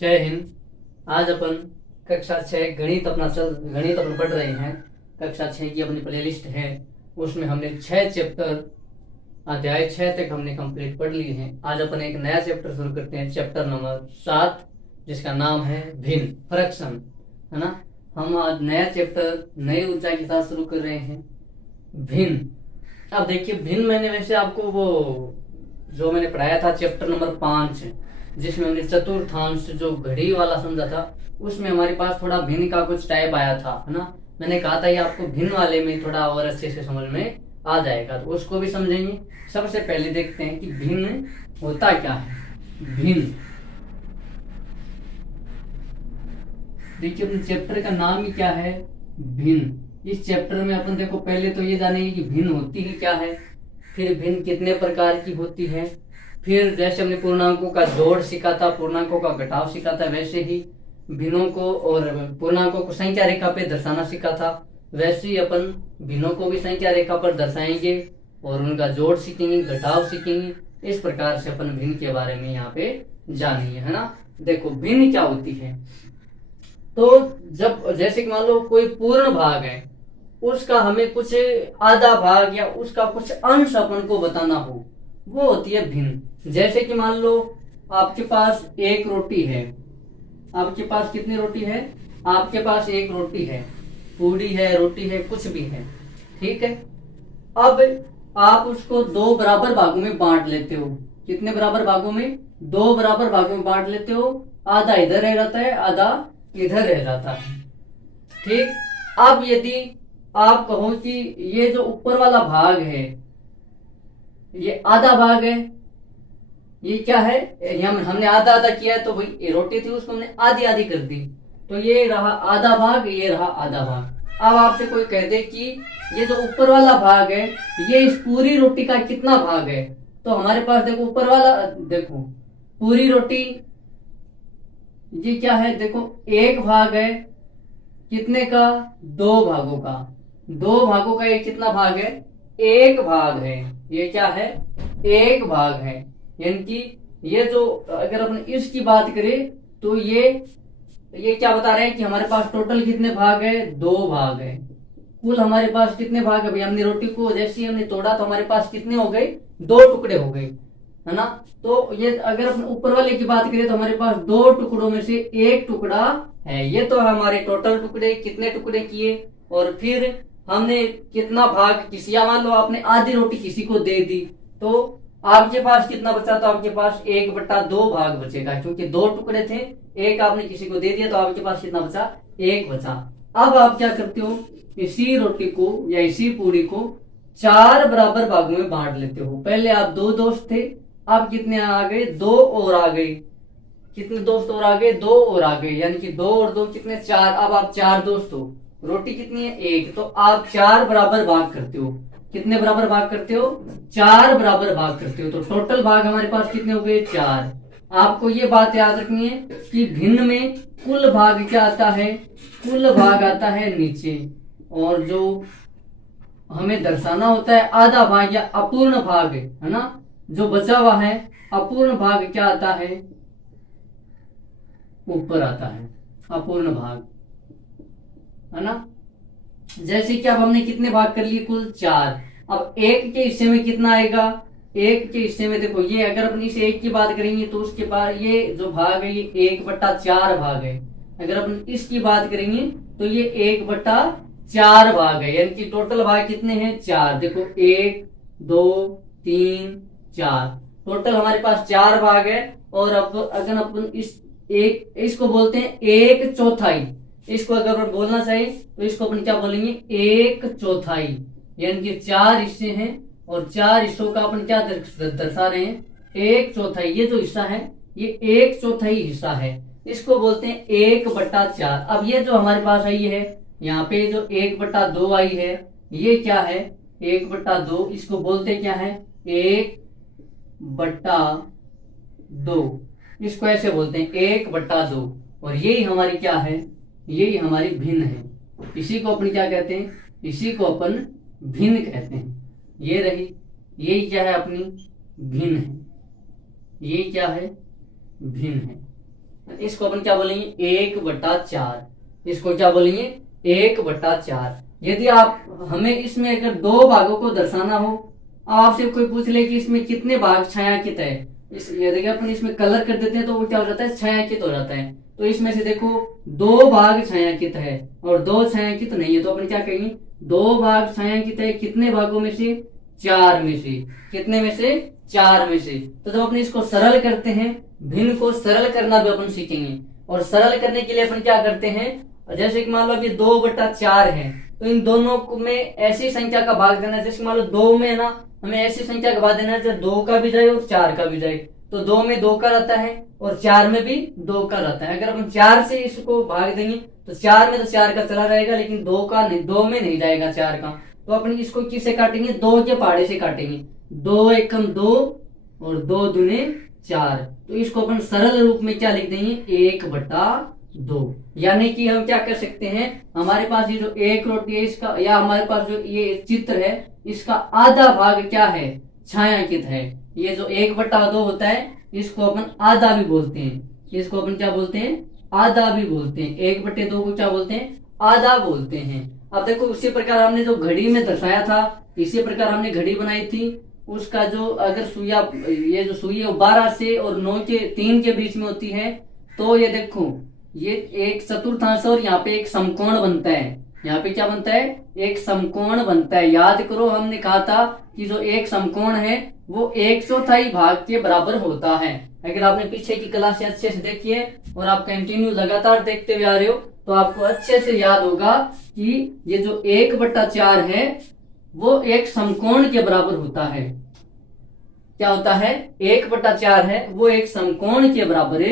जय हिंद। आज अपन कक्षा 6 गणित अपन पढ़ रहे हैं। कक्षा 6 की अपनी प्लेलिस्ट है, उसमें हमने 6 चैप्टर अध्याय 6 तक हमने कंप्लीट पढ़ लिए हैं। आज अपन एक नया चैप्टर शुरू करते हैं, चैप्टर नंबर 7, जिसका नाम है भिन्न, फ्रैक्शन, है ना। हम आज नया चैप्टर नई ऊंचाई के साथ शुरू कर रहे हैं, भिन्न। अब देखिए, भिन्न मैंने वैसे आपको वो जो मैंने पढ़ाया था चैप्टर नंबर 5, जिसमें हमने चतुर्थांश जो घड़ी वाला समझा था, उसमें हमारे पास थोड़ा भिन्न का कुछ टाइप आया था, है ना। मैंने कहा था ये आपको भिन्न वाले में थोड़ा और अच्छे से समझ में आ जाएगा, तो उसको भी समझेंगे। सबसे पहले देखते हैं कि भिन्न होता क्या है। भिन्न, देखिए अपने चैप्टर का नाम ही क्या है, भिन्न। इस चैप्टर में अपन देखो पहले तो ये जानेंगे कि भिन्न होती है क्या है, फिर भिन्न कितने प्रकार की होती है, फिर जैसे हमने पूर्णांकों का जोड़ सीखा था, पूर्णांकों का घटाव सीखा था, वैसे ही भिन्नों को और पूर्णांकों को संख्या रेखा पे दर्शाना सीखा था। वैसे ही अपन भिन्नों को भी संख्या रेखा पर दर्शाएंगे और उनका जोड़ सीखेंगे, घटाव सीखेंगे। इस प्रकार से अपन भिन्न के बारे में यहाँ पे जानेंगे, है ना। देखो भिन्न क्या होती है, तो जब जैसे कि मान लो कोई पूर्ण भाग है, उसका हमें कुछ आधा भाग या उसका कुछ अंश अपन को बताना हो, वो होती है भिन्न। जैसे कि मान लो आपके पास एक रोटी है, आपके पास कितनी रोटी है, आपके पास एक रोटी है, पूड़ी है, रोटी है, कुछ भी है, ठीक है। अब आप उसको दो बराबर भागों में बांट लेते हो। कितने बराबर भागों में, दो बराबर भागों में बांट लेते हो। आधा इधर रह जाता है, आधा इधर रह जाता है, ठीक। अब यदि आप कहो कि ये जो ऊपर वाला भाग है ये आधा भाग है, ये क्या है, हमने आधा आधा किया है, तो भाई ये रोटी थी उसको हमने आधी आधी कर दी, तो ये रहा आधा भाग, ये रहा आधा भाग। अब आपसे कोई कह दे कि ये जो ऊपर वाला भाग है ये इस पूरी रोटी का कितना भाग है, तो हमारे पास देखो ऊपर वाला, देखो पूरी रोटी ये क्या है, देखो एक भाग है, कितने का, दो भागों का। दो भागों का ये कितना भाग है, एक भाग है। ये क्या है, एक भाग है। यानी कि ये जो, अगर अपन इसकी बात करें तो ये क्या बता रहे हैं कि हमारे पास टोटल कितने भाग है, दो भाग है। कुल हमारे पास कितने भाग है भाई, हमने रोटी को जैसे ही हमने तोड़ा तो हमारे पास कितने हो गए, दो टुकड़े हो गए, है ना। तो ये अगर अपन ऊपर वाले की बात करें तो हमारे पास दो टुकड़ों में से एक टुकड़ा है। ये तो हमारे टोटल टुकड़े, कितने टुकड़े किए, और फिर हमने कितना भाग किसी, या मान लो आपने आधी रोटी किसी को दे दी, तो आपके पास कितना बचा, तो आपके पास 1/2 भाग बचेगा, क्योंकि दो टुकड़े थे, एक आपने किसी को दे दिया, तो आपके पास कितना बचा, एक बचा। अब आप क्या करते हो, इसी रोटी को या इसी पूरी को 4 बराबर भागों में बांट लेते हो। पहले आप दो दोस्त थे, अब कितने आ गए, दो और आ गए। कितने दोस्त और आ गए, दो और आ गए, यानी कि दो और दो कितने, 4। अब आप 4 दोस्त हो, रोटी कितनी है, एक, तो आप 4 बराबर भाग करते हो। कितने बराबर भाग करते हो, 4 बराबर भाग करते हो। तो टोटल भाग हमारे पास कितने हो गए, 4। आपको ये बात याद रखनी है कि भिन्न में कुल भाग क्या आता है, कुल भाग आता है नीचे, और जो हमें दर्शाना होता है आधा भाग या अपूर्ण भाग, है ना, जो बचा हुआ है, अपूर्ण भाग क्या आता है, ऊपर आता है, अपूर्ण भाग, है ना। जैसे कि अब हमने कितने भाग कर लिए, कुल 4। अब एक के हिस्से में कितना आएगा, एक के हिस्से में देखो, ये अगर अपन इस एक की बात करेंगे तो उसके बाद ये जो भाग है ये 1/4 भाग है। अगर अपन इसकी बात करेंगे तो ये 1/4 भाग है, यानी कि टोटल भाग कितने हैं, 4। देखो 1 2 3 4, टोटल हमारे पास 4 भाग है। और अब अगर अपन इस एक, इसको बोलते हैं 1/4। इसको अगर अपन बोलना चाहिए तो इसको अपन क्या बोलेंगे, 1/4, यानी कि 4 हिस्से हैं और 4 हिस्सों का अपन क्या दर्शा रहे हैं, 1/4। ये जो हिस्सा है ये 1/4 हिस्सा है, इसको बोलते हैं 1/4। अब ये जो हमारे पास आई है, यहाँ पे जो 1/2 आई है, ये क्या है, 1/2, इसको बोलते क्या है, 1/2, इसको ऐसे बोलते हैं 1/2। और यही हमारी क्या है, यही हमारी भिन्न है। इसी को अपन क्या कहते हैं, इसी को अपन भिन्न कहते हैं। ये रही, यही क्या है, अपनी भिन्न है। ये क्या है, भिन्न है। इसको अपन क्या बोलेंगे 1/4। इसको क्या बोलेंगे 1/4। यदि आप हमें इसमें अगर दो भागों को दर्शाना हो, आपसे कोई पूछ ले कि इसमें कितने भाग छायांकित है, इस यदि अपन इसमें कलर कर देते हैं तो वो क्या हो जाता है छायांकित हो जाता है। तो इसमें से देखो 2 भाग छायांकित है और 2 छायांकित नहीं है, तो अपन क्या कहेंगे 2 भाग छायांकित है कितने भागों में से 4 में से। कितने में से 4 में से। तो जब अपन इसको सरल करते हैं, भिन्न को सरल करना भी अपन सीखेंगे। और सरल करने के लिए अपन क्या करते हैं, जैसे कि मान लो अभी 2/4 है, तो इन दोनों में ऐसी संख्या का भाग देना है। जैसे मान लो 2 में है ना, हमें ऐसी संख्या का भाग देना है जो 2 का भी जाए और 4 का भी जाए। तो 2 में 2 का रहता है और 4 में भी 2 का रहता है। अगर हम 4 से इसको भाग देंगे तो 4 में तो 4 का चला रहेगा, लेकिन 2 का नहीं, 2 में नहीं जाएगा 4 का। तो अपन इसको किससे काटेंगे 2 के पहाड़े से काटेंगे। 2 एकम 2 और 2 दूने 4। तो इसको अपन सरल रूप में क्या लिख देंगे 1/2। यानी कि हम क्या कर सकते हैं, हमारे पास ये जो एक रोटी है इसका, या हमारे पास जो ये चित्र है इसका आधा भाग क्या है छायांकित है। ये जो 1/2 होता है इसको अपन आधा भी बोलते हैं। इसको अपन क्या बोलते हैं आधा भी बोलते हैं। 1/2 को क्या बोलते हैं आधा बोलते हैं। अब देखो उसी प्रकार हमने जो घड़ी में दर्शाया था, इसी प्रकार हमने घड़ी बनाई थी। उसका जो अगर सुइया, ये जो सुई है 12 से और 9 के 3 के बीच में होती है, तो ये देखो ये एक चतुर्थांश और यहाँ पे एक समकोण बनता है। यहाँ पे क्या बनता है एक समकोण बनता है। याद करो हमने कहा था कि जो एक समकोण है वो 1/4 भाग के बराबर होता है। अगर आपने पीछे की क्लास अच्छे से देखी है और आप कंटिन्यू लगातार देखते हुए आ रहे हो तो आपको अच्छे से याद होगा कि ये जो 1/4 है वो एक समकोण के बराबर होता है। क्या होता है 1/4 है वो एक समकोण के बराबर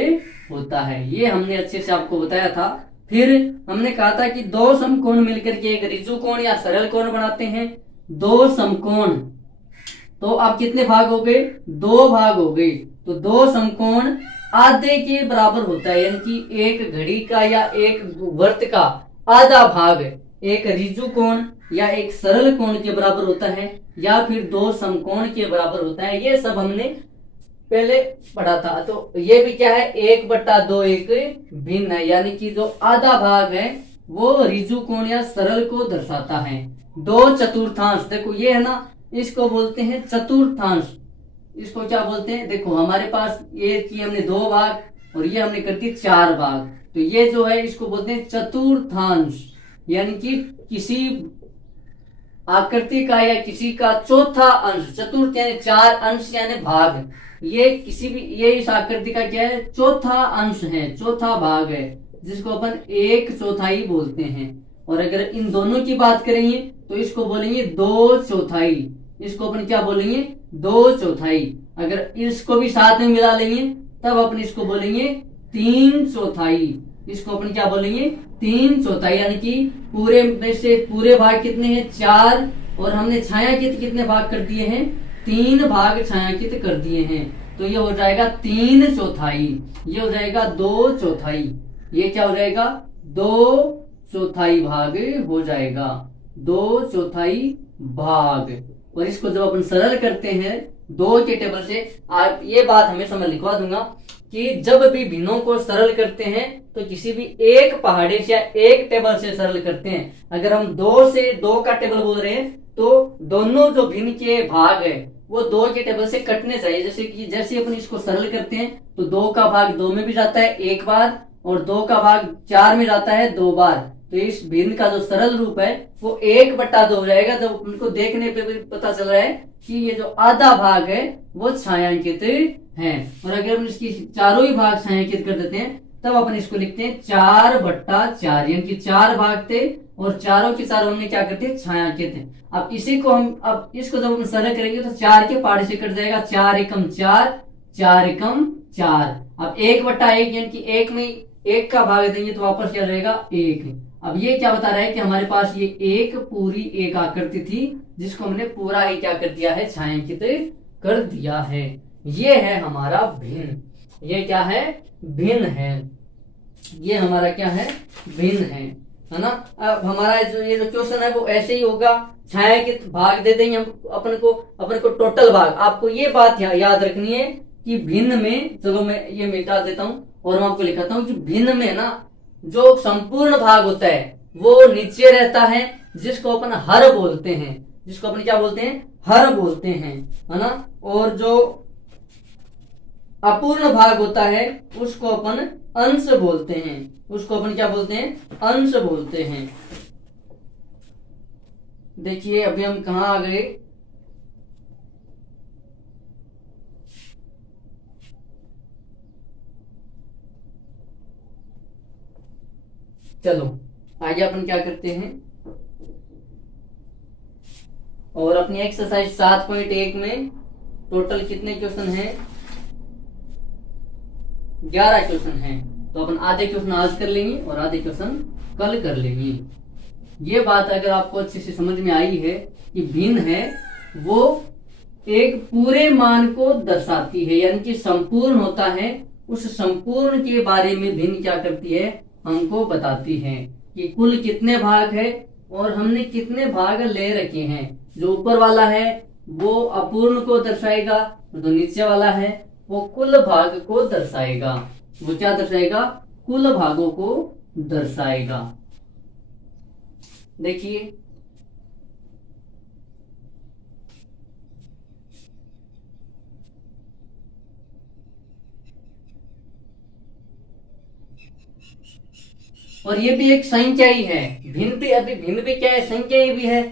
होता है। ये हमने अच्छे से आपको बताया था। फिर हमने कहा था कि 2 समकोण मिलकर के एक ऋजु कोण या सरल कोण बनाते हैं। 2 समकोण, तो अब कितने भाग हो गए 2 भाग हो गए। तो 2 समकोण आधे के बराबर होता है, यानी कि एक घड़ी का या एक वृत्त का आधा भाग एक ऋजु कोण या एक सरल कोण के बराबर होता है, या फिर 2 समकोण के बराबर होता है। ये सब हमने पहले पढ़ा था। तो ये भी क्या है 1/2 एक भिन्न है, यानी कि जो आधा भाग है वो ऋजु कोण या सरल को दर्शाता है। 2 चतुर्थांश, देखो ये है ना, इसको बोलते हैं चतुर्थांश। इसको क्या बोलते हैं, देखो हमारे पास ये की हमने 2 भाग और ये हमने कर दी 4 भाग, तो ये जो है इसको बोलते हैं चतुर्थांश। यानी कि किसी आकृति का या किसी का चौथा अंश, चतुर्थ यानी 4 अंश यानी भाग, ये किसी भी, ये इस आकृति का क्या है चौथा अंश है, चौथा भाग है, जिसको अपन 1/4 बोलते हैं। और अगर इन दोनों की बात करेंगे तो इसको बोलेंगे 2/4। इसको अपन क्या बोलेंगे 2/4। अगर इसको भी साथ में मिला लेंगे तब अपन इसको बोलेंगे 3/4। इसको अपन क्या बोलेंगे 3/4, यानी कि पूरे में से पूरे भाग कितने हैं 4, और हमने छायांकित कितने भाग कर दिए हैं 3 भाग छायांकित कर दिए हैं। तो ये हो जाएगा 3/4, ये हो जाएगा 2/4, ये क्या हो जाएगा 2/4 भाग हो जाएगा, 2/4 भाग। और इसको जब अपन सरल करते हैं 2 के टेबल से, आप ये बात हमेशा मैं लिखवा दूंगा कि जब भी भिन्नों को सरल करते हैं तो किसी भी एक पहाड़े से या एक टेबल से सरल करते हैं। अगर हम 2 से 2 का टेबल बोल रहे हैं तो दोनों जो भिन्न के भाग है वो 2 के टेबल से कटने चाहिए। जैसे अपन इसको सरल करते हैं तो 2 का भाग 2 में भी जाता है 1 बार, और 2 का भाग 4 में जाता है 2 बार। तो इस भिन्न का जो सरल रूप है वो 1/2 हो जाएगा। जब उनको देखने पे भी पता चल रहा है कि ये जो आधा भाग है वो छायांकित है। और अगर हम इसकी चारों ही भाग छायांकित कर देते हैं तब अपन इसको लिखते हैं 4/4, यानी कि 4 भाग थे और चारों के चारों हमने क्या करते हैं छायांकित है। अब इसी को हम, अब इसको जब हम सरल करेंगे तो 4 के पहाड़े से कट जाएगा, 4 एकम 4, 4 एकम 4। अब 1/1, यानी कि 1 में 1 का भाग देंगे तो वापस क्या रहेगा 1। अब ये क्या बता रहा है कि हमारे पास ये एक पूरी एक आकृति थी जिसको हमने पूरा ही क्या कर दिया है छायांकित कर दिया है। ये है हमारा भिन्न, ये क्या है भिन्न है, ये हमारा क्या है भिन्न है ना। अब हमारा ये जो क्वेश्चन है वो ऐसे ही होगा, छायांकित भाग दे देंगे हम अपन को टोटल भाग। आपको ये बात याद रखनी है कि भिन्न में, चलो मैं ये मिटा देता हूं और मैं आपको लिखाता हूं कि भिन्न में ना जो संपूर्ण भाग होता है वो नीचे रहता है, जिसको अपन हर बोलते हैं, जिसको अपन क्या बोलते हैं, हर बोलते हैं, है ना। और जो अपूर्ण भाग होता है उसको अपन अंश बोलते हैं, उसको अपन क्या बोलते हैं, अंश बोलते हैं। देखिए अभी हम कहा आ गए, चलो आगे अपन क्या करते हैं, और अपनी एक्सरसाइज 7.1 में टोटल कितने क्वेश्चन हैं, 11 क्वेश्चन हैं। तो अपन आधे क्वेश्चन आज कर लेंगे और आधे क्वेश्चन कल कर लेंगे। ये बात अगर आपको अच्छे से समझ में आई है कि भिन्न है वो एक पूरे मान को दर्शाती है, यानी कि संपूर्ण होता है, उस संपूर्ण के बारे में भिन्न क्या करती है, हमको बताती है कि कुल कितने भाग है और हमने कितने भाग ले रखे हैं। जो ऊपर वाला है वो अपूर्ण को दर्शाएगा, जो नीचे वाला है वो कुल भाग को दर्शाएगा। वो क्या दर्शाएगा, कुल भागों को दर्शाएगा। देखिए और ये भी एक संख्या ही है, भिन्न भी, अभी भिन्न भी क्या है, संख्या ही भी है,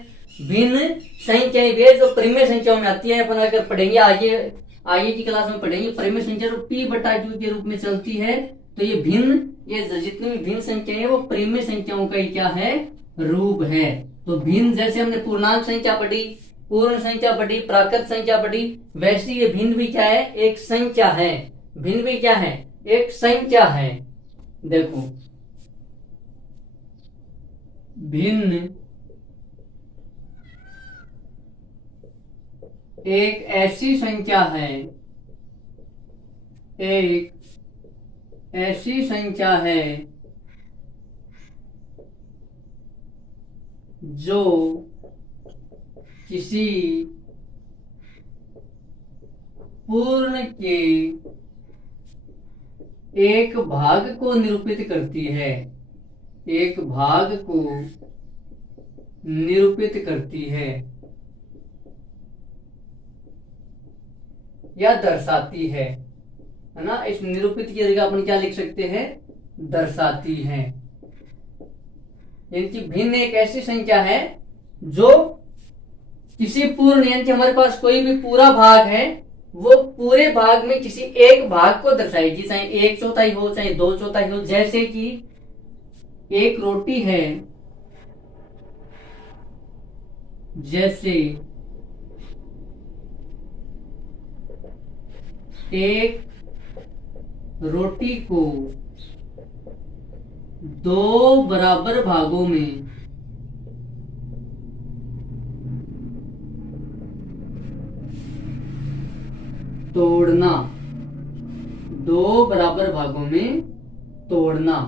भिन्न संख्या ही भी है, जो परिमेय संख्याओं में आती है। अपन अगर पढ़ेंगे आगे आगे की क्लास में पढ़ेंगे, परिमेय संख्या जो p बटा q के रूप में चलती है, तो ये भिन्न, ये जितनी भी भिन्न संख्या है वो परिमेय संख्याओं का ही क्या है, रूप है। तो भिन्न जैसे हमने पूर्णांक संख्या पढ़ी, पूर्ण संख्या पढ़ी, प्राकृत संख्या पढ़ी, वैसे ये भिन्न भी क्या है, एक संख्या है। भिन्न भी क्या है, एक संख्या है। देखो भिन्न एक ऐसी संख्या है, एक ऐसी संख्या है जो किसी पूर्ण के एक भाग को निरूपित करती है, एक भाग को निरूपित करती है या दर्शाती है ना। इस निरूपित की जगह अपन क्या लिख सकते हैं, दर्शाती है। यानी कि भिन्न एक ऐसी संख्या है जो किसी पूर्ण, यानी कि हमारे पास कोई भी पूरा भाग है, वो पूरे भाग में किसी एक भाग को दर्शाएगी, चाहे 1/4 हो चाहे 2/4 हो। जैसे कि एक रोटी है, जैसे एक रोटी को 2 बराबर भागों में तोड़ना, 2 बराबर भागों में तोड़ना,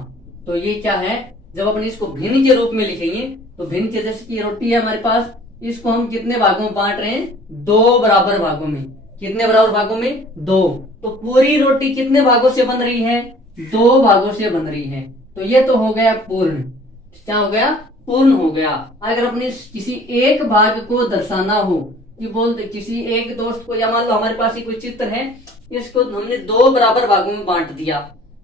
तो ये क्या है, जब अपन इसको भिन्न के रूप में लिखेंगे तो भिन्न के, जैसे कि रोटी है हमारे पास, इसको हम कितने भागों में बांट रहे हैं, 2 बराबर भागों में। कितने बराबर भागों में, 2। तो पूरी रोटी कितने भागों से बन रही है, 2 भागों से बन रही है। तो ये तो हो गया पूर्ण, क्या हो गया, पूर्ण हो गया। अगर अपने किसी एक भाग को दर्शाना हो, कि बोलते किसी एक दोस्त को, या मान लो हमारे पास ही कोई चित्र है, इसको हमने 2 बराबर भागों में बांट दिया,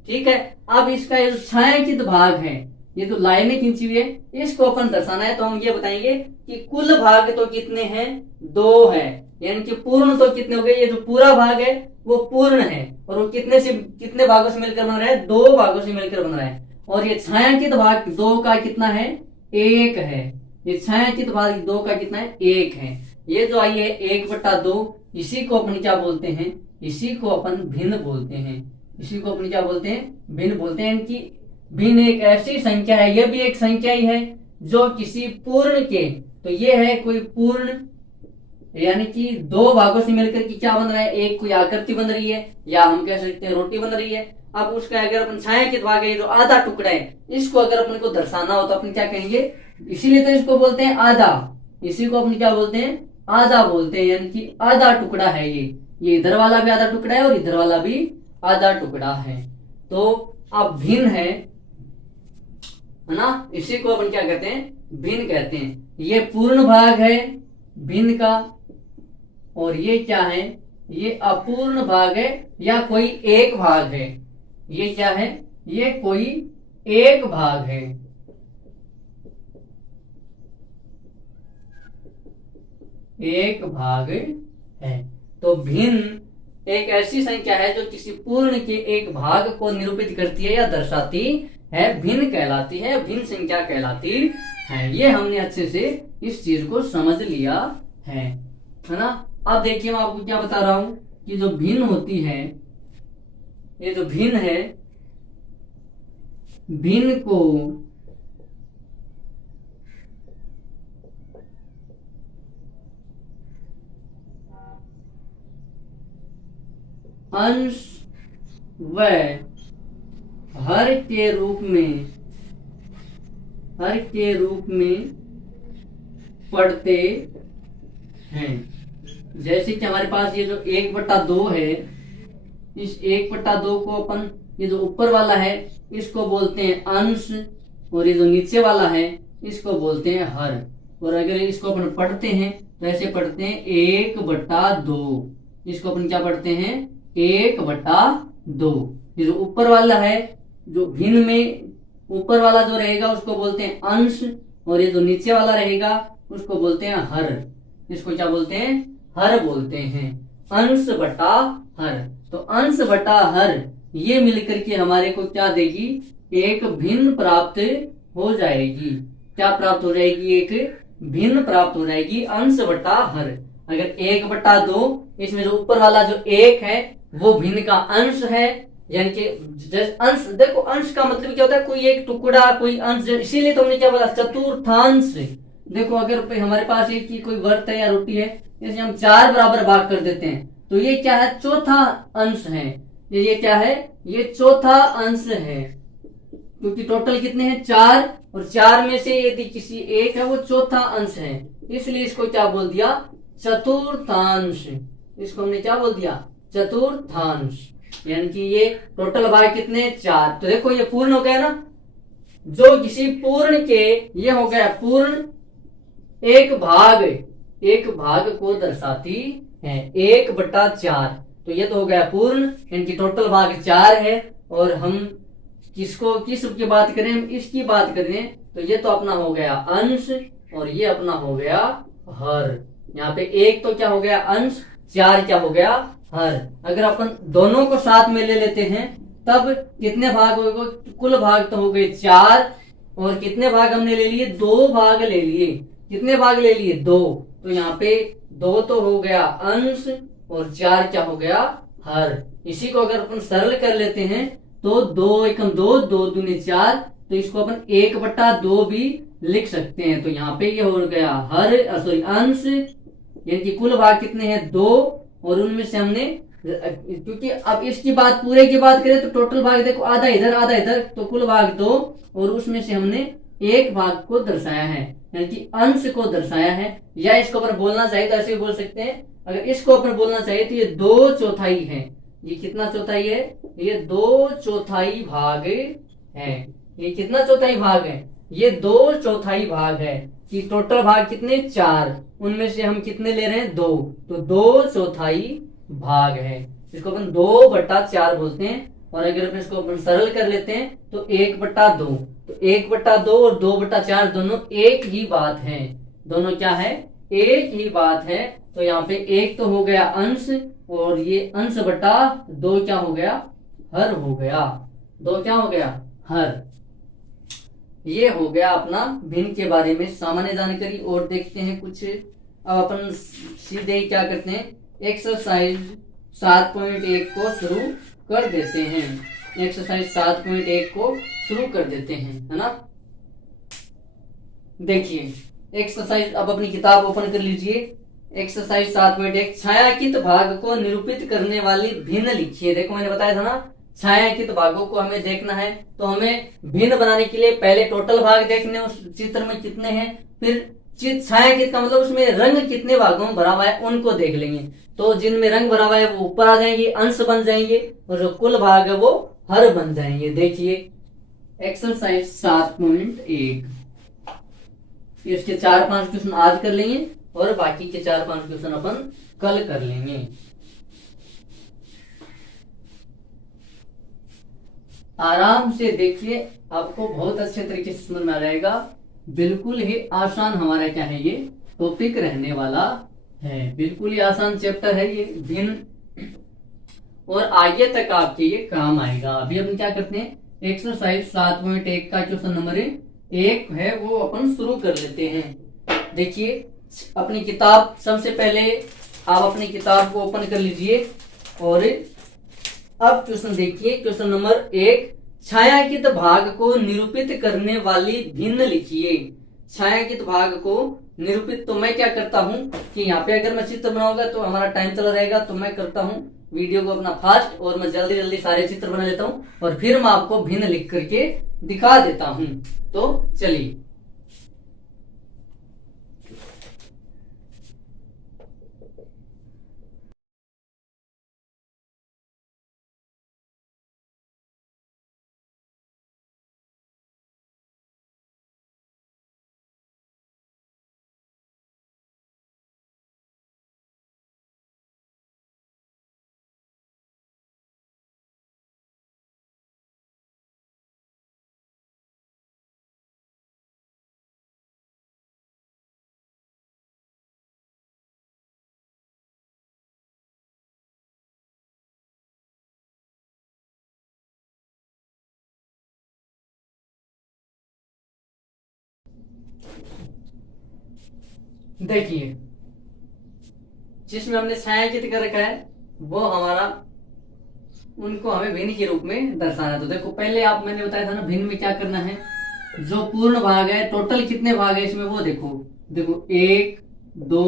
ठीक है। अब इसका ये छायांकित भाग है, ये तो लाइनें खींची हुई है, इसको अपन दर्शाना है, तो हम ये बताएंगे कि कुल भाग तो कितने हैं, 2 है। यानी कि पूर्ण तो कितने हो गए, ये जो पूरा भाग है वो पूर्ण है, और वो कितने भागों से मिलकर बन रहा है, 2 भागों से मिलकर बन रहा है। और ये छायांकित भाग 2 का कितना है, 1 है। ये छायांकित भाग 2 का कितना है, 1 है। ये जो आई है 1/2, इसी को अपन क्या बोलते हैं, इसी को अपन भिन्न बोलते हैं। इसी को अपन क्या बोलते हैं, भिन्न बोलते हैं। कि भिन्न एक ऐसी संख्या है, यह भी एक संख्या ही है जो किसी पूर्ण के, तो ये है कोई पूर्ण, यानी कि 2 भागों से मिलकर की क्या बन रहा है, एक कोई आकृति बन रही है, या हम कह सकते हैं रोटी बन रही है। अब उसका अगर अपन छायांकित भाग है, जो आधा टुकड़ा है, इसको अगर अपन को दर्शाना हो तो अपन क्या कहेंगे, इसीलिए तो इसको बोलते हैं आधा, इसी को अपन क्या बोलते हैं, आधा बोलते हैं। यानी कि आधा टुकड़ा है ये, ये इधर वाला भी आधा टुकड़ा है और इधर वाला भी आधा टुकड़ा है। तो अब भिन्न है ना, इसी को अपन क्या कहते हैं, भिन्न कहते हैं। ये पूर्ण भाग है भिन्न का, और ये क्या है, ये अपूर्ण भाग है या कोई एक भाग है। ये क्या है, ये कोई एक भाग है। एक भाग है। तो भिन्न एक ऐसी संख्या है जो किसी पूर्ण के एक भाग को निरूपित करती है या दर्शाती है, भिन्न कहलाती है, भिन्न संख्या कहलाती है। ये हमने अच्छे से इस चीज को समझ लिया है ना। अब देखिए मैं आपको क्या बता रहा हूं कि जो भिन्न होती है, ये जो भिन्न है, भिन्न को अंश व हर के रूप में पढ़ते हैं। जैसे कि हमारे पास ये जो 1/2 है, इस 1/2 को अपन, ये जो ऊपर वाला है इसको बोलते हैं अंश, और ये जो नीचे वाला है इसको बोलते हैं हर। और अगर इसको अपन पढ़ते हैं तो ऐसे पढ़ते हैं 1/2। इसको अपन क्या पढ़ते हैं, 1/2। ये जो ऊपर वाला है, जो भिन्न में ऊपर वाला जो रहेगा उसको बोलते हैं अंश, और ये जो नीचे वाला रहेगा उसको बोलते हैं हर। इसको क्या बोलते हैं, हर बोलते हैं, अंश बटा हर। तो अंश बटा हर ये मिलकर के हमारे को क्या देगी, एक भिन्न प्राप्त हो जाएगी। क्या प्राप्त हो जाएगी, एक भिन्न प्राप्त हो जाएगी, अंश बटा हर। अगर 1/2 इसमें जो ऊपर वाला जो 1 है वो भिन्न का अंश है, यानी कि अंश, देखो अंश का मतलब क्या होता है, कोई एक टुकड़ा, कोई अंश। इसीलिए तो हमने क्या बोला, चतुर्थांश। देखो अगर हमारे पास एक की कोई वर्त है या रोटी है, इसे हम 4 बराबर भाग कर देते हैं, तो ये क्या है, चौथा अंश है। ये क्या है, ये चौथा अंश है, क्योंकि टोटल कितने हैं, 4, और 4 में से यदि किसी एक है वो चौथा अंश है, इसलिए इसको क्या बोल दिया, चतुर्थांश। इसको हमने क्या बोल दिया, चतुर्थांश। यानी कि ये टोटल भाग कितने, 4। तो देखो ये पूर्ण हो गया ना, जो किसी पूर्ण के, ये हो गया पूर्ण एक भाग को दर्शाती है, 1/4। तो ये तो हो गया पूर्ण, यानी कि टोटल भाग 4 है। और हम किसको, किस की बात करें, हम इसकी बात करें, तो ये तो अपना हो गया अंश, और ये अपना हो गया हर। यहाँ पे 1 तो क्या हो गया अंश, 4 क्या हो गया हर। अगर अपन दोनों को साथ में ले लेते हैं तब कितने भाग हो गए, कुल भाग तो हो गए 4, और कितने भाग हमने ले लिए, 2 भाग ले लिए। कितने भाग ले लिए, 2। तो यहाँ पे 2 तो हो गया अंश, और 4 क्या हो गया हर। इसी को अगर अपन सरल कर लेते हैं तो 2 एकम 2, 2 दूनी 4, तो इसको अपन 1/2 भी लिख सकते हैं। तो यहाँ पे ये हो गया हर, सॉरी अंश, यानी कि कुल भाग कितने हैं, 2, और उनमें से हमने, क्योंकि अब इसकी बात पूरे की बात करें तो टोटल भाग देखो आधा इधर आधा इधर, तो कुल भाग 2, और उसमें से हमने एक भाग को दर्शाया है, यानी कि अंश को दर्शाया है। या इसको अपन बोलना चाहिए तो ऐसे भी बोल सकते हैं, अगर इसको अपन बोलना चाहिए तो ये 2/4 है। ये कितना चौथाई है, ये 2/4 भाग है। ये कितना चौथाई भाग है, ये 2/4 भाग है। कि टोटल भाग कितने, 4, उनमें से हम कितने ले रहे हैं, 2, तो 2/4 भाग है। इसको अपन 2/4 बोलते हैं। और अगर अपन इसको अपन सरल कर लेते हैं तो 1/2, तो 1/2 और 2/4 दोनों एक ही बात है। दोनों क्या है, एक ही बात है। तो यहाँ पे 1 तो हो गया अंश, और ये अंश बटा 2 क्या हो गया, हर हो गया। 2 क्या हो गया, हर। ये हो गया अपना भिन्न के बारे में सामान्य जानकारी। और देखते हैं कुछ, अब अपन सीधे क्या करते हैं, एक्सरसाइज 7.1 को शुरू कर देते हैं। एक्सरसाइज 7.1 को शुरू कर देते हैं, है ना। देखिए एक्सरसाइज, अब अपनी किताब ओपन कर लीजिए। एक्सरसाइज 7.1, छायांकित भाग को निरूपित करने वाली भिन्न लिखिए। देखो मैंने बताया था ना, छायांकित भागों को हमें देखना है, तो हमें भिन्न बनाने के लिए पहले टोटल भाग देखने उस चित्र में कितने हैं, फिर छायांकित का मतलब उसमें रंग कितने भागों में भरा हुआ है उनको देख लेंगे। तो जिनमें रंग भरा हुआ है वो ऊपर आ जाएंगे, अंश बन जाएंगे, और जो कुल भाग है वो हर बन जाएंगे। देखिए एक्सरसाइज 7.1, इसके 4-5 क्वेश्चन आज कर लेंगे और बाकी के 4-5 क्वेश्चन अपन कल कर लेंगे। आराम से देखिए, आपको बहुत अच्छे तरीके से समझ में आ जाएगा। बिल्कुल ही आसान हमारा क्या है ये टॉपिक रहने वाला है, बिल्कुल ही आसान चैप्टर है ये भिन्न, और आगे तक आपके ये काम आएगा। अभी अपन क्या करते हैं, एक्सरसाइज 7.1 का क्वेश्चन नंबर 1 है वो अपन शुरू कर लेते हैं। देखिए अपनी किताब, सबसे पहले आप अपनी किताब को ओपन कर लीजिए और अब क्वेश्चन देखिए। क्वेश्चन नंबर 1, छायांकित भाग को निरूपित करने वाली भिन्न लिखिए। छायांकित भाग को निरूपित, तो मैं क्या करता हूं कि यहाँ पे अगर मैं चित्र बनाऊंगा तो हमारा टाइम चला रहेगा, तो मैं करता हूं वीडियो को अपना फास्ट और मैं जल्दी जल्दी सारे चित्र बना लेता हूं और फिर मैं आपको भिन्न लिख करके दिखा देता हूं। तो चलिए देखिए जिसमें हमने छायांकित कर रखा है वो हमारा, उनको हमें भिन्न के रूप में दर्शाना है। तो देखो पहले आप, मैंने बताया था ना भिन्न में क्या करना है, जो पूर्ण भाग है, टोटल कितने भाग है इसमें वो देखो। देखो 1 2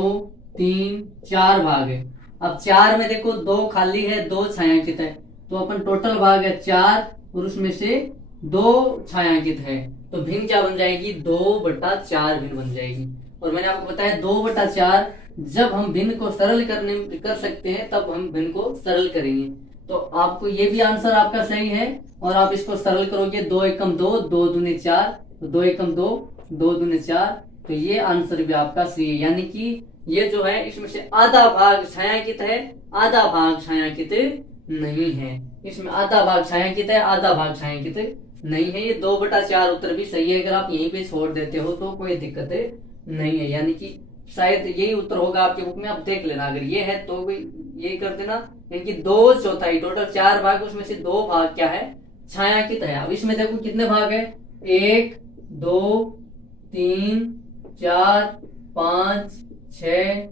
3 4 भाग है। अब 4 में देखो 2 खाली है, 2 छायांकित है, तो अपन टोटल भाग है 4 और उसमें से 2 छायांकित है, तो भिन्न क्या बन जाएगी, 2/4 भिन्न बन जाएगी। और मैंने आपको बताया 2/4 जब हम भिन्न को सरल कर सकते हैं तब हम भिन्न को सरल करेंगे। तो आपको ये भी आंसर आपका सही है, और आप इसको सरल करोगे 2 एकम 2, 2 दूनी 4, 2 एकम 2, 2 दूनी 4, तो ये आंसर भी आपका सही है। यानी कि ये जो है इसमें से आधा भाग छायांकित है, आधा भाग छायांकित नहीं है। इसमें आधा भाग छायांकित है, आधा भाग छायांकित नहीं है। ये 2/4 उत्तर भी सही है। अगर आप यहीं पे छोड़ देते हो तो कोई दिक्कत नहीं है, यानी कि शायद यही उत्तर होगा आपके बुक में, आप देख लेना। अगर ये है तो भी ये कर देना, यानी 2/4, टोटल 4 भाग, उसमें से 2 भाग क्या है, छायांकित है। अब इसमें देखो कितने भाग है, 1 2 3 4 5 6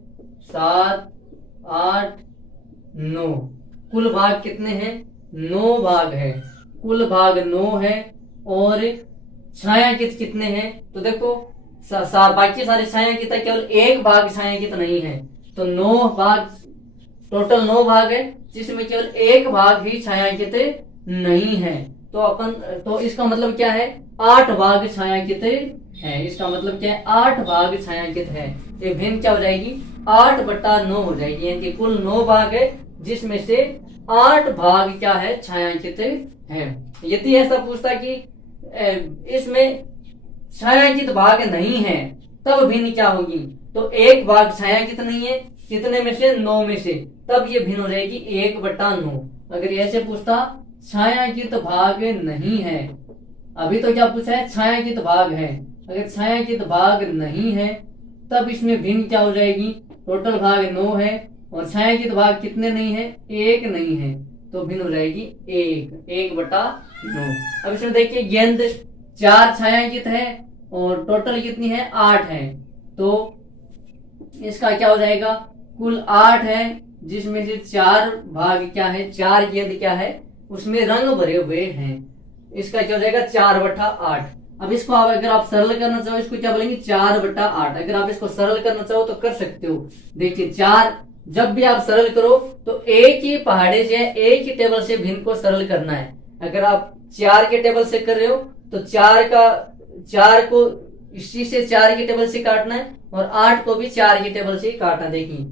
7 8 9, कुल भाग कितने हैं, 9 भाग है, कुल भाग 9 है। और छायांकित कितने हैं, तो देखो बाकी सारे छायांकित है, केवल 1 भाग छायांकित नहीं है। तो 9 भाग, टोटल 9 भाग है, जिसमें केवल 1 भाग ही छायांकित नहीं है। तो अपन, तो इसका मतलब क्या है, 8 भाग छायांकित है। इसका मतलब क्या है, 8 भाग छायांकित है। ये भिन्न क्या हो जाएगी, 8/9 हो जाएगी, यानी कि कुल 9 भाग है जिसमें से 8 भाग क्या है, छायांकित है। यदि ऐसा पूछता कि इसमें छायांकित भाग नहीं है तब भिन्न क्या होगी, तो 1 भाग छायांकित नहीं है, कितने में से, 9 में से, तब ये भिन्न हो जाएगी 1/9। अगर ऐसे पूछता छायांकित भाग नहीं है, अभी तो क्या पूछा है, छायांकित भाग है, अगर छायांकित भाग नहीं है तब इसमें भिन्न क्या हो जाएगी, टोटल भाग 9 है और छायांकित भाग कितने नहीं है, 1 नहीं है, तो भिन्न हो जाएगी 1/9। अब इसमें देखिए गेंद 4 छायांकित है और टोटल कितनी है, 8 है, तो इसका क्या हो जाएगा, कुल 8 है जिसमें से 4 भाग क्या है, 4 गेंद क्या है उसमें रंग भरे हुए हैं। इसका क्या हो जाएगा, 4/8। अब इसको आप, अगर आप सरल करना चाहो, इसको क्या बोलेंगे, 4/8। अगर आप इसको सरल करना चाहो तो कर सकते हो। देखिए 4, जब भी आप सरल करो तो एक ही पहाड़े से, एक ही टेबल से भिन्न को सरल करना है। अगर आप 4 के टेबल से कर रहे हो तो 4 को इसी से 4 के टेबल से काटना है और 8 को भी 4 के टेबल से काटना। देखिए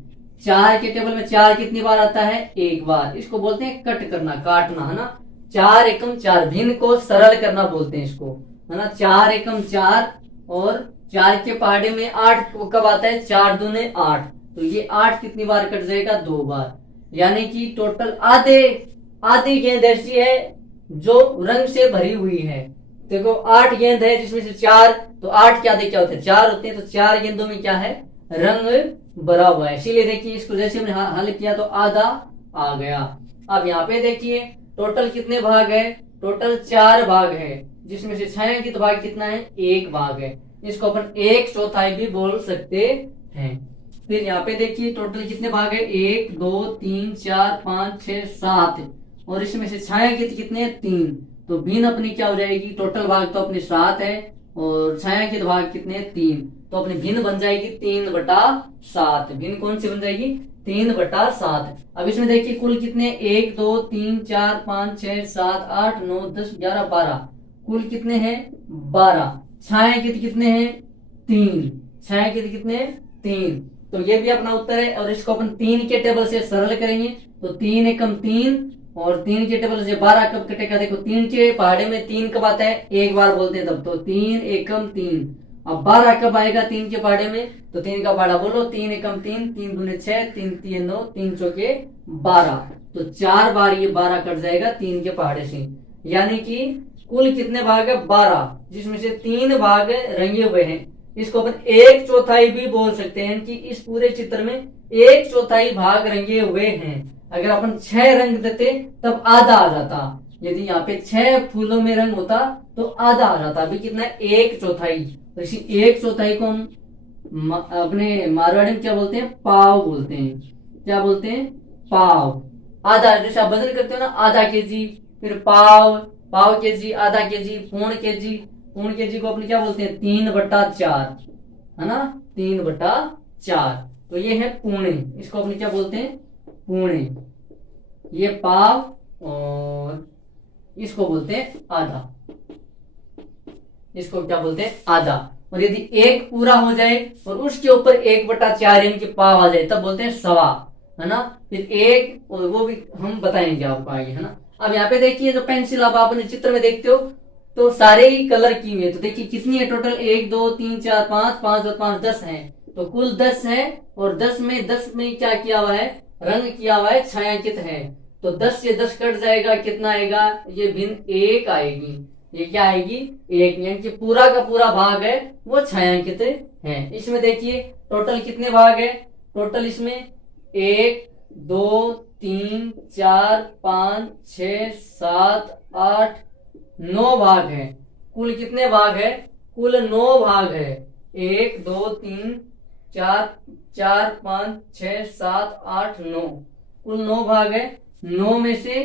4 के टेबल में 4 कितनी बार आता है? एक बार। इसको बोलते हैं कट करना, काटना, है ना। 4 एकम 4, भिन्न को सरल करना बोलते हैं इसको, है ना। 4 एकम 4 और 4 के पहाड़े में 8 कब आता है? 4 दूने 8, तो ये 8 कितनी बार कट जाएगा? 2 बार। यानी कि टोटल आधी गेंद ऐसी है जो रंग से भरी हुई है। देखो 8 गेंद है जिसमें से 4, तो 8 के आधे क्या होते हैं? 4 होते हैं, तो 4 गेंदों में क्या है? रंग भरा हुआ है। इसीलिए देखिए इसको जैसे हमने हल किया तो आधा आ गया। अब यहाँ पे देखिए टोटल कितने भाग है? टोटल 4 भाग है, जिसमें से छायांकित भाग कितना है? 1 भाग है। इसको अपन 1/4 भी बोल सकते हैं। फिर यहाँ पे देखिए टोटल कितने भाग है? 1 2 3 4 5 6 7, और इसमें से छायांकित कितने हैं? 3। तो भिन्न अपनी क्या हो जाएगी? टोटल भाग तो अपने 7 है और छायांकित भाग कितने? 3। तो अपनी भिन्न बन जाएगी 3/7। भिन्न कौन सी बन जाएगी? 3/7। अब इसमें देखिए कुल कितने? 1 2 3 4 5 6 7 8 9 10 11 12, कुल कितने हैं? 12। छायांकित कितने हैं? 3। छायांकित कितने हैं? 3। तो ये भी अपना उत्तर है। और इसको अपन 3 के टेबल से सरल करेंगे तो 3 एकम 3, और 3 के टेबल से 12 कब कटेगा? देखो 3 के पहाड़े में 3 कब आता है? एक बार बोलते हैं तब, तो 3 एकम 3। अब 12 कब आएगा 3 के पहाड़े में? तो 3 का पहाड़ा बोलो, 3 एकम 3, 3 दूने 6, 3 3 9, 3 चौके 12। तो 4 बार ये 12 कट जाएगा 3 के पहाड़े से। यानी कि कुल कितने भाग है? 12, जिसमें से 3 भाग रंगे हुए हैं। इसको अपन 1/4 भी बोल सकते हैं कि इस पूरे चित्र में 1/4 भाग रंगे हुए हैं। अगर अपन 6 रंग देते तब आधा आ जाता। यदि यहाँ पे 6 फूलों में रंग होता तो आधा आ जाता। अभी कितना है? 1/4। तो इसी 1/4 को हम अपने मारवाड़ी में क्या बोलते हैं? पाव बोलते हैं। क्या बोलते हैं? पाव। आधा, जैसे आप वजन करते हो ना, आधा केजी, फिर पाव केजी, आधा केजी, पौन केजी। पौन केजी को अपने क्या बोलते हैं? 3/4, है ना। 3/4। तो ये है पूणे। इसको अपने क्या बोलते हैं? पूणे। ये पाव, और इसको बोलते हैं आधा। इसको क्या बोलते हैं? आधा। और यदि एक पूरा हो जाए और उसके ऊपर 1/4 यानी कि पाव आ जाए तब बोलते हैं सवा, है ना। फिर एक, और वो भी हम बताएंगे आपको आगे, है ना। अब यहाँ पे देखिए जो पेंसिल आप अपने चित्र में देखते हो तो सारे ही कलर की हुई है। तो देखिए कितनी है टोटल? 1 2 3 4 5, 5 और 5 10 है। तो कुल 10 है, और 10 में क्या किया हुआ है? रंग किया हुआ है, छायांकित है। तो 10 से 10 कट जाएगा, कितना आएगा? ये भिन्न 1 आएगी। ये क्या आएगी? 1, यानी कि पूरा का पूरा भाग है वो छायांकित है। इसमें देखिए टोटल कितने भाग है? टोटल इसमें 1 2 3 4 5 6 7 8 9 भाग है। कुल कितने भाग है? कुल 9 भाग है। 1 2 3 4 5 6 7 8 9, कुल 9 भाग है। 9 में से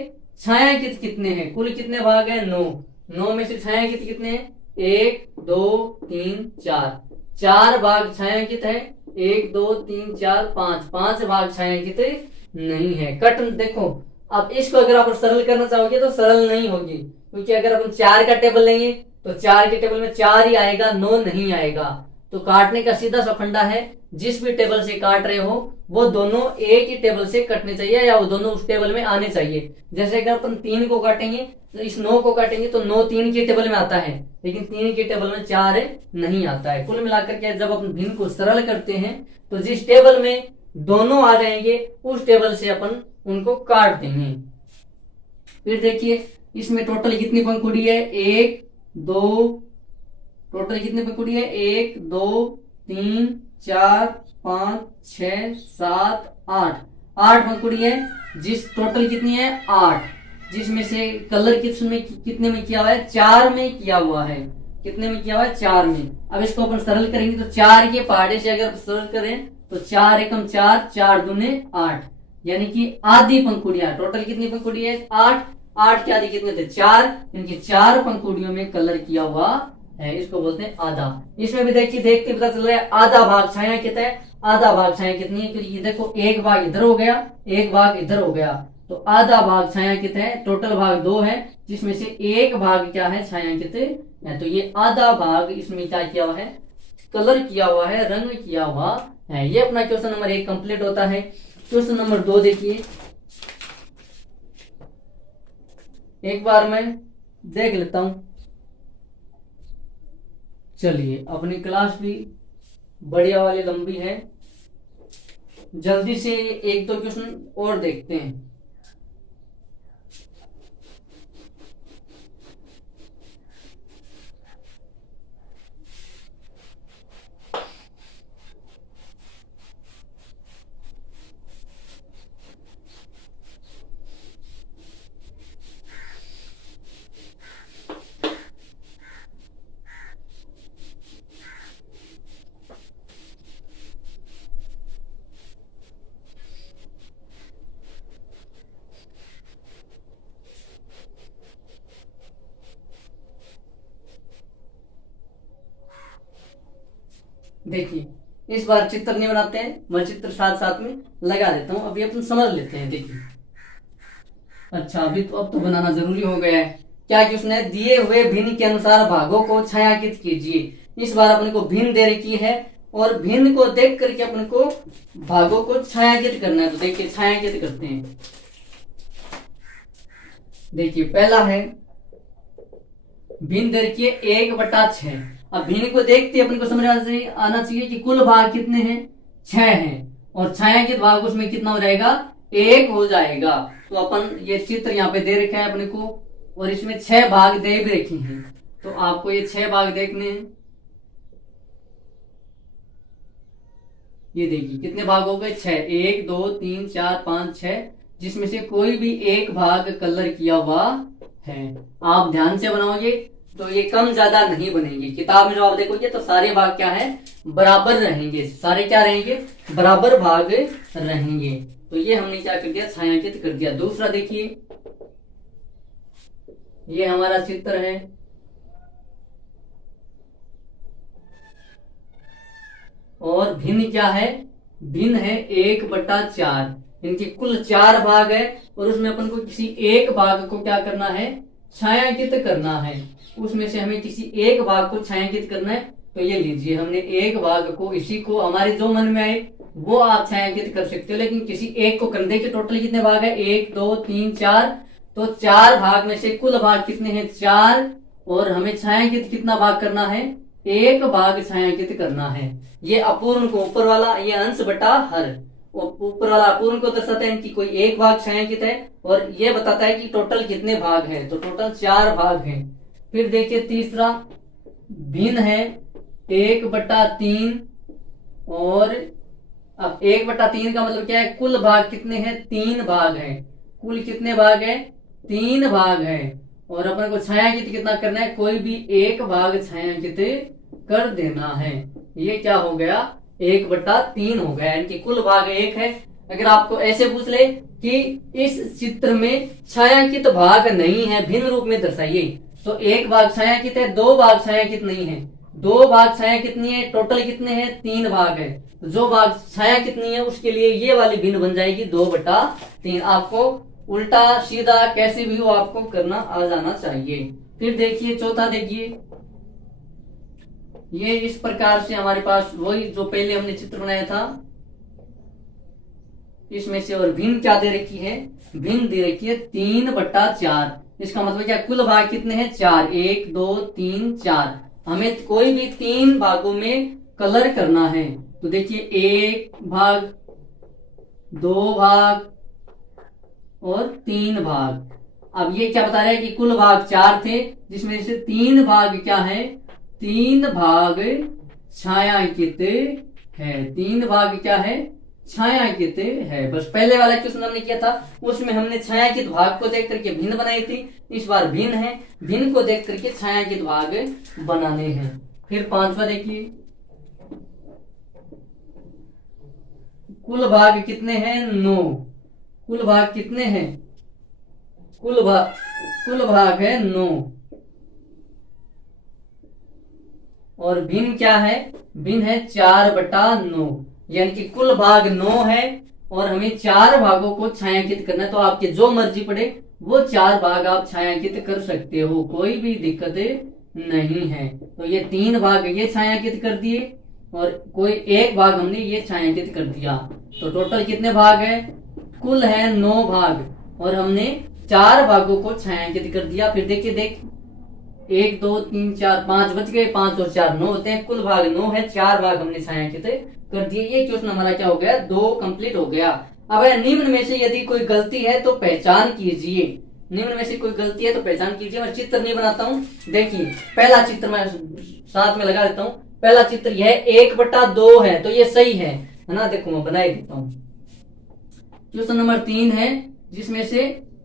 छायांकित कितने हैं? कुल कितने भाग है? 9 में से छायांकित कितने हैं? 1 2 3 4, 4 भाग छायांकित है। 1 2 3 4 5, 5 भाग छायांकित नहीं है। कट देखो, अब इसको अगर आप सरल करना चाहोगे तो सरल नहीं होगी, क्योंकि अगर अपन 4 का टेबल लेंगे तो 4 के टेबल में 4 ही आएगा, 9 नहीं आएगा। तो काटने का सीधा सा फंडा है, जिस भी टेबल से काट रहे हो वो दोनों एक ही टेबल से कटने चाहिए, या वो दोनों उस टेबल में आने चाहिए। जैसे अगर अपन 3 को काटेंगे तो इस 9 को काटेंगे तो 9 3 के टेबल में आता है, लेकिन 3 के टेबल में 4 नहीं आता है। कुल मिलाकर के जब अपन भिन्न को सरल करते हैं तो जिस टेबल में दोनों आ जाएंगे उस टेबल से अपन उनको काट देंगे। फिर देखिए इसमें टोटल कितनी पंखुड़ी है? 1 2, टोटल कितनी पंखुड़ी है? 1 2 3 4 5 6 7 8, 8 पंखुड़ी है। जिस टोटल कितनी है? 8, जिसमें से कलर कितने में किया हुआ है? 4 में किया हुआ है। कितने में किया हुआ है? 4 में। अब इसको अपन सरल करेंगे तो 4 के पहाड़े से अगर सरल करें तो 4 एकम 4, 4 दूने 8, यानी कि आधी पंखुड़ियां। टोटल कितनी पंखुड़ी है? 8, 8 के आधी कितने थे? 4, इनकी 4 पंखुड़ियों में कलर किया हुआ है। इसको बोलते हैं आधा। इसमें भी देखिए देखते पता चल रहा है आधा भाग छाया कितना है, आधा भाग छाया कितनी है, क्योंकि देखो एक भाग इधर हो गया, एक भाग इधर हो गया, तो आधा भाग छायांकित है, टोटल भाग 2 है, जिसमें से एक भाग क्या है, छायांकित है। तो ये आधा भाग इसमें क्या किया हुआ है, कलर किया हुआ है, रंग किया हुआ है। ये अपना क्वेश्चन नंबर 1 कंप्लीट होता है। क्वेश्चन नंबर 2 देखिए, एक बार मैं देख लेता हूं। चलिए, अपनी क्लास भी बढ़िया वाली लंबी है, जल्दी से एक दो क्वेश्चन और देखते हैं। देखिए, इस बार चित्र नहीं बनाते हैं, मैं चित्र साथ साथ में लगा देता हूं, अभी अपन समझ लेते हैं। देखिए, अच्छा, अभी तो अब तो बनाना जरूरी हो गया है। क्या कि उसने दिए हुए भिन्न के अनुसार भागों को छायांकित कीजिए। इस बार अपने को भिन्न दे रखी है और भिन्न को देख करके अपने को भागों को छायांकित करना है। तो देखिए, छायांकित करते हैं। देखिए, पहला है भिन्न दे रखी है 1/6। अब भिन्न को देखते अपने को समझ आना चाहिए कि कुल भाग कितने हैं, 6 हैं, और छायांकित भाग उसमें कितना हो जाएगा, 1 हो जाएगा। तो अपन ये चित्र यहाँ पे दे रखा है अपने को, और इसमें 6 भाग दे भी रखे हैं। तो आपको ये 6 भाग देखने हैं। ये देखिए कितने भाग हो गए, 6, 1 2 3 4 5 6, जिसमें से कोई भी एक भाग कलर किया हुआ है। आप ध्यान से बनाओगे तो ये कम ज्यादा नहीं बनेंगे। किताब में जब आप देखोगे तो सारे भाग क्या है, बराबर रहेंगे। सारे क्या रहेंगे, बराबर भाग रहेंगे। तो ये हमने क्या कर दिया, छायांकित कर दिया। दूसरा देखिए, ये हमारा चित्र है, और भिन्न क्या है, भिन्न है 1/4। इनके कुल 4 भाग है, और उसमें अपन को किसी एक भाग को क्या करना है, छायांकित करना है। उसमें से हमें किसी एक भाग को छायांकित करना है। तो ये लीजिए, हमने एक भाग को, इसी को हमारे जो मन में आए वो आप छायांकित कर सकते हो, लेकिन किसी एक को कर। देखिए टोटल कितने भाग है, 1 2 3 4। तो 4 भाग में से कुल भाग कितने हैं, 4, और हमें छायांकित कितना भाग करना है, 1 भाग छायांकित करना है। ये अपूर्ण को ऊपर वाला, ये अंश बटा हर, ऊपर वाला अपूर्ण को दर्शाता है कि कोई एक भाग छायांकित है, और ये बताता है कि टोटल कितने भाग हैं। तो टोटल 4 भाग हैं। फिर देखिए तीसरा, भिन्न है 1/3, और अब 1/3 का मतलब क्या है, कुल भाग कितने हैं, 3 भाग हैं। कुल कितने भाग हैं, 3 भाग हैं, और अपन को छायांकित कितना करना है, कोई भी एक भाग छायांकित कर देना है। ये क्या हो गया, 1/3 हो गया, यानी कि कुल भाग 1 है। अगर आपको ऐसे पूछ ले कि इस चित्र में छायांकित भाग नहीं है, भिन्न रूप में दर्शाइए, तो 1 भाग छायांकित है, 2 भाग छायांकित नहीं है। 2 भाग छायांकित नहीं है, टोटल कितने हैं, 3 भाग है। जो भाग छायांकित नहीं है उसके लिए ये वाली भिन्न बन जाएगी 2/3। आपको उल्टा सीधा कैसे भी हो आपको करना आ जाना चाहिए। फिर देखिए चौथा, देखिए ये इस प्रकार से हमारे पास वही जो पहले हमने चित्र बनाया था, इसमें से, और भिन्न क्या दे रखी है, भिन्न दे रखी है 3/4। इसका मतलब क्या, कुल भाग कितने हैं, 4, 1 2 3 4। हमें कोई भी 3 भागों में कलर करना है। तो देखिए 1 भाग, 2 भाग और 3 भाग। अब ये क्या बता रहा है कि कुल भाग 4 थे, जिसमें से 3 भाग क्या है, 3 भाग छायांकित है। 3 भाग क्या है, छायांकित है। बस पहले वाला क्वेश्चन हमने किया था, उसमें हमने छायांकित भाग को देख करके भिन्न बनाई थी। इस बार भिन्न है, भिन्न को देख करके छायांकित भाग बनाने हैं। फिर 5वां देखिए, कुल भाग कितने हैं, 9। कुल भाग कितने हैं, कुल भाग है 9, और भिन्न क्या है, भिन्न है 4/9, यानी कि कुल भाग 9 है, और हमें 4 भागों को छायांकित करना है, तो आपके जो मर्जी पड़े वो 4 भाग आप छायांकित कर सकते हो, कोई भी दिक्कत नहीं है। तो ये 3 भाग ये छायांकित कर दिए और कोई 1 भाग हमने ये छायांकित कर दिया। तो टोटल कितने भाग है? कुल है 9 भाग और हमने 4 भागों को छायांकित कर दिया। फिर देखिए 1 2 3 4 5 बच गए, 5 और 4 9 होते हैं, कुल भाग 9 है, 4 भाग हमने छायांकित कर दिए। ये क्वेश्चन हमारा क्या हो गया? 2 कंप्लीट हो गया। अब निम्न में से यदि कोई गलती है तो पहचान कीजिए। निम्न में से कोई गलती है तो पहचान कीजिए। मैं चित्र नहीं बनाता हूँ, देखिए पहला चित्र मैं साथ में लगा देता हूँ। पहला चित्र यह 1/2 है, तो ये सही है ना? देखो मैं बना ही देता हूँ। क्वेश्चन नंबर 3 है जिसमें से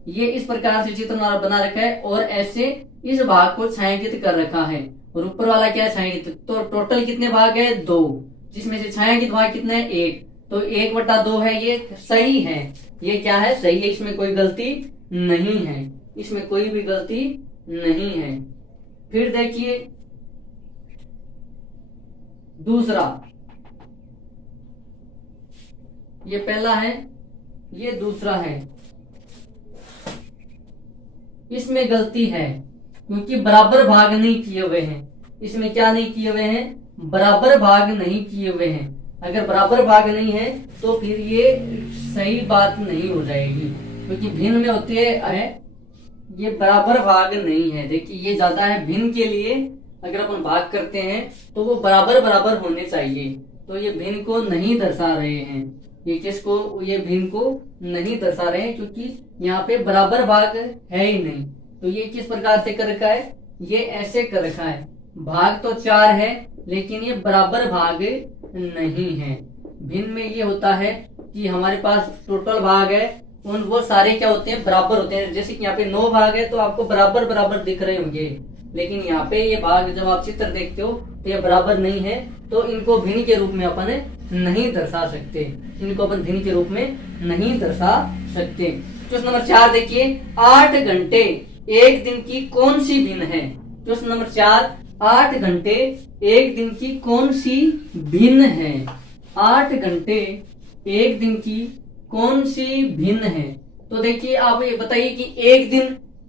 ये इस प्रकार से चित्र बना रखा है और ऐसे इस भाग को छायांकित कर रखा है और ऊपर वाला क्या है? छायांकित। तो टोटल कितने भाग है? 2, जिसमें से छायांकित भाग कितना है? 1। तो 1/2 है, ये सही है। ये क्या है? सही है, इसमें कोई गलती नहीं है, इसमें कोई भी गलती नहीं है। फिर देखिए दूसरा, ये पहला है, ये दूसरा है। इसमें गलती है क्योंकि बराबर भाग नहीं किए हुए हैं। इसमें क्या नहीं किए हुए हैं? बराबर भाग नहीं किए हुए हैं। अगर बराबर भाग नहीं है तो फिर ये सही बात नहीं हो जाएगी, क्योंकि भिन्न में होते है, ये बराबर भाग नहीं है। देखिए ये ज्यादा है, भिन्न के लिए अगर अपन भाग करते हैं तो वो बराबर बराबर होने चाहिए। तो ये भिन्न को नहीं दर्शा रहे हैं, ये किसको? ये भिन्न को नहीं दर्शा रहे हैं क्योंकि यहाँ पे बराबर भाग है ही नहीं। तो ये किस प्रकार से कर रखा है? ये ऐसे कर रखा है, भाग तो 4 है लेकिन ये बराबर भाग नहीं है। भिन्न में ये होता है कि हमारे पास टोटल भाग है, उन वो सारे क्या होते हैं? बराबर होते हैं। जैसे कि यहाँ पे 9 भाग है तो आपको बराबर बराबर दिख रहे होंगे, लेकिन यहाँ पे ये भाग जब आप चित्र देखते हो तो ये बराबर नहीं है, तो इनको भिन्न के रूप में अपन नहीं दर्शा सकते। इनको अपन भिन्न के रूप में नहीं दर्शा सकते। क्वेश्चन नंबर 4 देखिए, 8 घंटे 1 दिन की कौन सी भिन्न है? क्वेश्चन नंबर 4, 8 घंटे 1 दिन की कौन सी भिन्न है? 8 घंटे 1 दिन की कौन सी भिन्न है? तो देखिए आप ये बताइए कि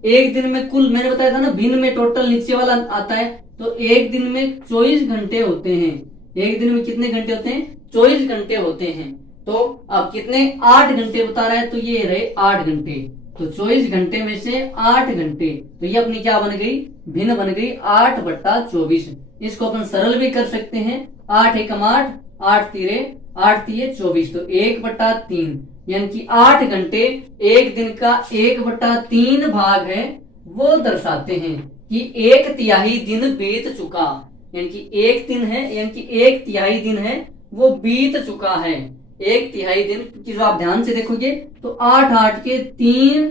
एक दिन में कुल, मैंने बताया था ना भिन्न में टोटल नीचे वाला आता है, तो एक दिन में 24 घंटे होते हैं। एक दिन में कितने घंटे होते हैं? 24 घंटे होते हैं। तो अब कितने? 8 घंटे बता रहा है, तो ये रहे 8 घंटे। तो 24 घंटे में से 8 घंटे, तो ये अपनी क्या बन गई? भिन्न बन गई 8/24। इसको अपन सरल भी कर सकते हैं, 8 एकम 8, 8 तीरे 24, तो 1/3, यानी कि 8 घंटे 1 दिन का 1/3 भाग है, वो दर्शाते हैं कि 1/3 दिन बीत चुका। यानी कि 1 दिन है, यानी कि 1/3 दिन है वो बीत चुका है। 1/3 दिन की जो आप ध्यान से देखोगे तो 8-8 के 3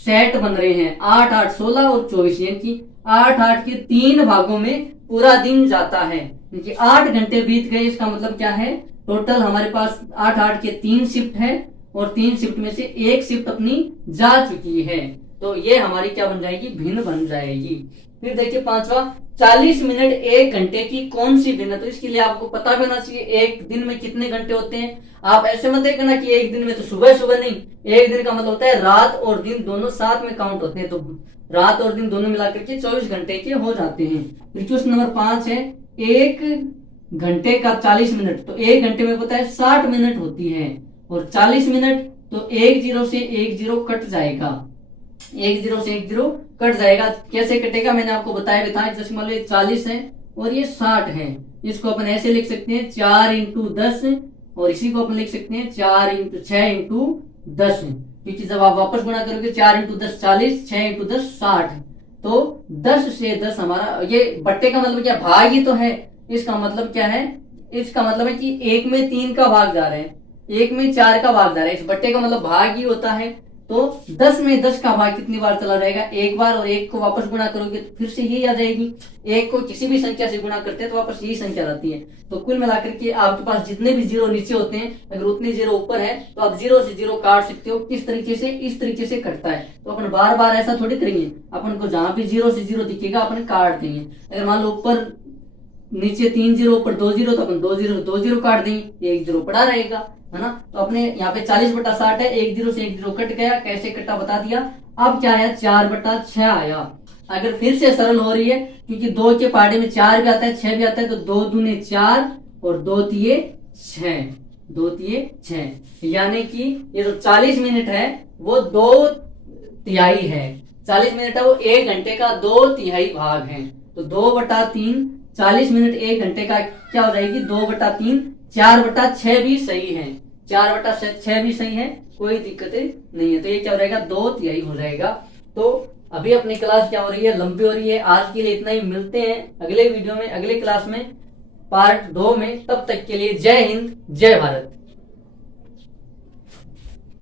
सेट बन रहे हैं, 8-8 16 और 24, यानी कि 8-8 के 3 भागों में पूरा दिन जाता है। यानी 8 घंटे बीत गए, इसका मतलब क्या है? टोटल हमारे पास 8-8 के 3 शिफ्ट है और 3 शिफ्ट में से 1 शिफ्ट अपनी जा चुकी है, तो ये हमारी क्या बन जाएगी? भिन्न बन जाएगी। फिर देखिए 5वां, 40 मिनट 1 घंटे की कौन सी भिन्न है? तो इसके लिए आपको पता भी होना चाहिए एक दिन में कितने घंटे होते हैं। आप ऐसे मत देखना कि एक दिन में तो सुबह सुबह नहीं, एक दिन का मतलब होता है रात और दिन दोनों साथ में काउंट होते हैं, तो रात और दिन दोनों मिलाकर के 24 घंटे के हो जाते हैं। क्वेश्चन नंबर 5 है, 1 घंटे का 40 मिनट, तो 1 घंटे में पता है 60 मिनट होती है और 40 मिनट, तो 1 0 से 1 0 कट जाएगा, 1 0 से 1 0 कट जाएगा। कैसे कटेगा मैंने आपको बताया भी था। जैसे मान लो 40 है और ये 60 है, इसको अपन ऐसे लिख सकते हैं 4 × 10, और इसी को अपन लिख सकते हैं 6 × 10, क्योंकि जब आप वापस गुणा करोगे 4 × 10 40, 6 × 10 60, तो 10 से 10 हमारा, ये बट्टे का मतलब क्या? भाग ही तो है। इसका मतलब क्या है? इसका मतलब है कि 1 में 3 का भाग जा रहा है, 1 में 4 का भाग जा रहा है, इस बट्टे का मतलब भाग ही होता है। तो 10 में 10 का भाग कितनी बार चला जाएगा? 1 बार, और 1 को वापस गुणा करोगे तो फिर से यही आ जाएगी। 1 को किसी भी संख्या से गुणा करते हैं तो वापस यही संख्या आती है। तो कुल मिलाकर के आपके पास जितने भी 0 नीचे होते हैं, अगर उतने 0 ऊपर है तो आप 0 से 0 काट सकते हो। किस तरीके से? इस तरीके से कटता है। तो अपन बार बार ऐसा थोड़ी करेंगे, अपन को जहां भी 0 से 0 दिखेगा अपन काट देंगे। अगर मान लो ऊपर नीचे 3 जीरो ऊपर 2 जीरो, तो अपन 2 जीरो 2 जीरो काट देंगे, 1 जीरो पड़ा रहेगा, है ना। तो अपने यहाँ पे 40/60 है, 1 जीरो से 1 जीरो कट गया, कैसे कटा बता दिया। अब क्या आया, 4/6 आया। अगर फिर से सरल हो रही है, क्योंकि 2 के पहाड़े में 4 भी आता है 6 भी आता है, तो 2 दूने 4 और 2 तिये 6, 2 तिये 6, यानी कि ये जो 40 मिनट है वो 2 तिहाई है। 40 मिनट है वो 1 घंटे का 2 तिहाई भाग है। तो 2/3, 40 मिनट 1 घंटे का क्या हो जाएगी, 2/3। 4/6 भी सही है, 4/6 भी सही है, कोई दिक्कत नहीं है। तो ये क्या हो जाएगा, 2 तिहाई हो जाएगा। तो अभी अपनी क्लास क्या हो रही है, लंबी हो रही है। आज के लिए इतना ही, मिलते हैं अगले वीडियो में, अगले क्लास में, पार्ट 2 में। तब तक के लिए जय हिंद, जय भारत।